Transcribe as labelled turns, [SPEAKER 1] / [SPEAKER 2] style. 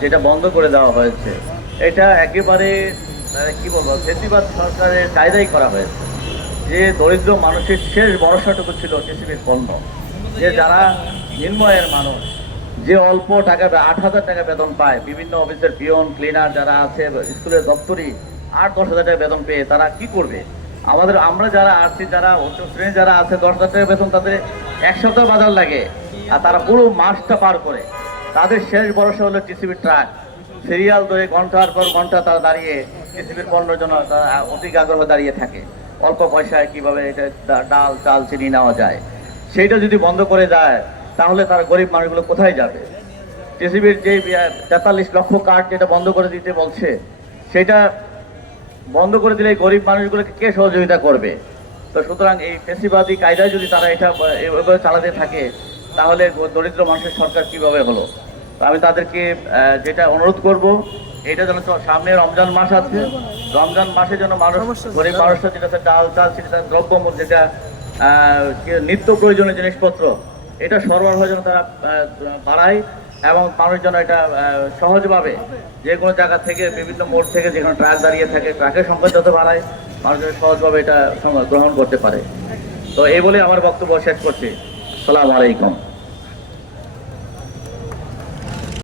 [SPEAKER 1] যেটা বন্ধ করে দেওয়া হয়েছে, এটা একেবারে কি বলব ফেসিবাদ সরকারের কায়দাই করা হয়েছে। যে দরিদ্র মানুষের শেষ ভরসাটুকু ছিল টিসিবির পণ্য। যে যারা নিম্নয়ের মানুষ, যে অল্প টাকা আট হাজার টাকা বেতন পায়, বিভিন্ন অফিসের পিয়ন, ক্লিনার যারা আছে, স্কুলের দপ্তরি, আট দশ হাজার টাকা বেতন পেয়ে তারা কি করবে? আমাদের, আমরা যারা আছি, যারা উচ্চ শ্রেণি যারা আছে, দশ হাজার টাকা বেতন তাদের এক সপ্তাহ বাজার লাগে। আর তারা পুরো মাসটা পার করে। তাদের শেষ ভরসা হলো টিসিবির ট্রাক সিরিয়াল ধরে ঘণ্টার পর ঘণ্টা তারা দাঁড়িয়ে টিসিবির পণ্যের জন্য তারা অধিক আগ্রহ দাঁড়িয়ে থাকে। অল্প পয়সায় কীভাবে এটা ডাল, চাল, চিনি নেওয়া যায়। সেইটা যদি বন্ধ করে দেয়, তাহলে তারা গরিব মানুষগুলো কোথায় যাবে? টিসিবির যে তেতাল্লিশ লক্ষ কার্ড যেটা বন্ধ করে দিতে বলছে, সেটা বন্ধ করে দিলে গরিব মানুষগুলোকে কে সহযোগিতা করবে? তো সুতরাং এই ফেসিবাদী কায়দায় যদি তারা এটা এভাবে চালাতে থাকে, তাহলে দরিদ্র মানুষের সরকার কীভাবে হলো? আমি তাদেরকে যেটা অনুরোধ করব এটা যেন সামনে রমজান মাস আছে। রমজান মাসে যেন মানুষ গরিব মানুষরা যেটা ডাল চাল সেটা দ্রব্যমূল্য যেটা নিত্য প্রয়োজনীয় জিনিসপত্র এটা সরবরাহ যেন তারা বাড়ায় এবং মানুষ যেন এটা সহজভাবে যে কোনো জায়গা থেকে বিভিন্ন মোড় থেকে যেখানে ট্রাক দাঁড়িয়ে থাকে ট্রাকের সংখ্যা যত বাড়ায় মানুষ যেন সহজভাবে এটা গ্রহণ করতে পারে। তো এই বলে আমার বক্তব্য শেষ করছি। সালাম আলাইকুম।